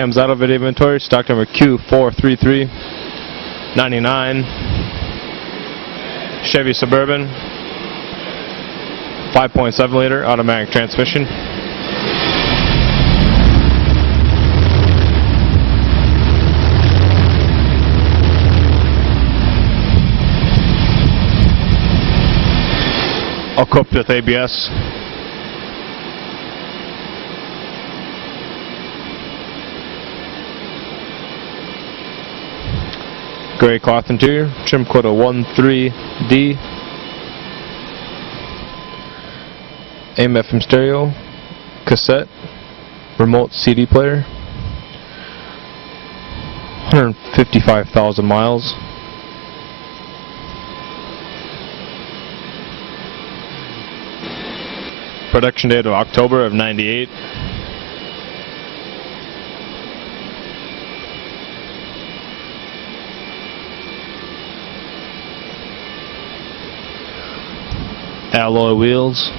Pam's Auto Video Inventory, stock number Q0433, 99, Chevy Suburban, 5.7 liter automatic transmission. Equipped with ABS. Gray cloth interior, trim quota 13D, AM/FM stereo, cassette, remote CD player, 155,000 miles. Production date of October of '98. Alloy wheels.